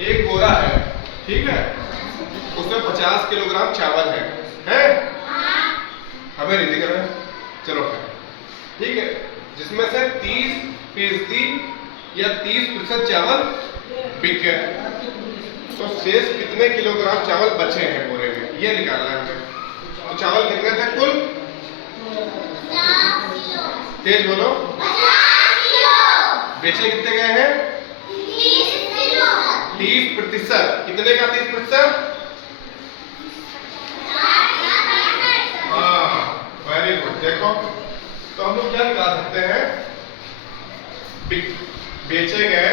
एक बोरा है, ठीक है, उसमें 50 किलोग्राम चावल है? हमें नहीं दिख रहा है, चलो ठीक है, जिसमें से 30% या 30% चावल बिक गए, तो शेष कितने किलोग्राम चावल बचे हैं बोरे में, ये निकालना है हमें। तो चावल कितने थे कुल? 50 किलो। तेज बोलो। 50 किलो। बेचे कितने गए हैं? 30 किलो। 30%। कितने का 30%? हाँ, वेरी गुड। देखो, तो हम लोग क्या निकाल सकते हैं? बेचे गए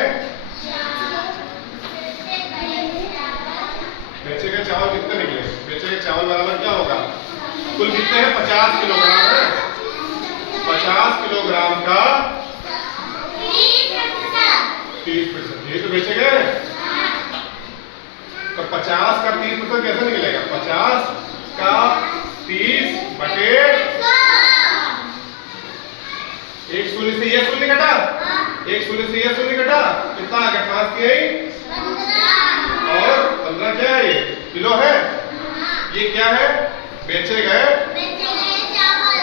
चावल कितने निकले? बेचे गए चावल बराबर क्या होगा? कुल कितने हैं? 50 किलोग्राम है। 50 किलोग्राम का 30%, ये तो बेचे गए। तो 50 का 30% कैसे निकलेगा? 50 का 30 बटे 1 शून्य से ये शून्य घटा, 1 शून्य से ये शून्य घटा, कितना आ गया? 5 की 15 और 15 क्या है? ये किलो है। ये क्या है? बेचे गए चावल।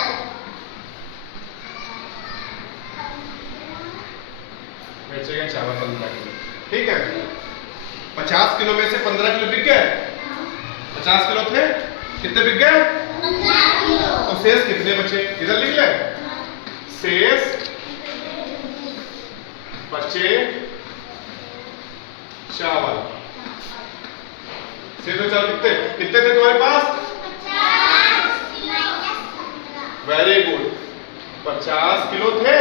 बेचे गए चावल 15 किलो, ठीक है। 50 किलो में से 15 किलो बिक गए। 50 किलो थे, कितने बिक गए? 15 किलो। तो शेष कितने बचे? इधर लिख ले। शेष बचे चावल। शेष बचे चावल कितने कितने थे तुम्हारे पास? 50। Very good. 50 किलो थे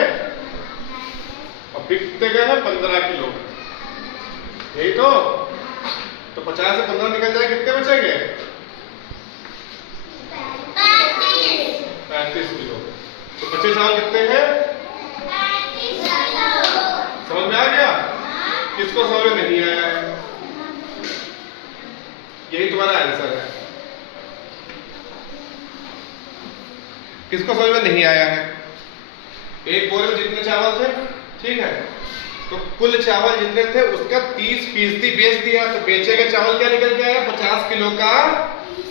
और बिकते गए हैं 15 किलो, यही तो 50 से 15 निकल जाए, कितने बचेंगे? 35 किलो। तो बचे चावल कितने हैं? 35 किलो। समझ में आ गया? किसको समझ में नहीं आया है? यही तुम्हारा आंसर है। किसको समझ में नहीं आया है? एक बोरे में जितने चावल थे, ठीक है, तो कुल चावल जितने थे उसका 30% बेच दिया, तो बेचे गए चावल क्या निकल के आया? 50 किलो का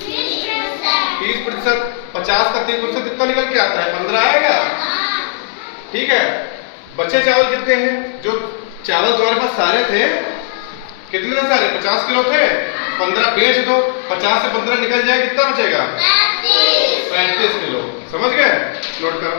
30%। 50 का 30% कितना निकल के आता है? 15 आएगा, ठीक है। बचे चावल कितने हैं? जो चावल तुम्हारे पास सारे थे, कितने थे सारे? 50 किलो थे, 15 बेच दो, 50 से 15 निकल जाए, कितना बचेगा? 35 किलो। समझ गए? नोट करो।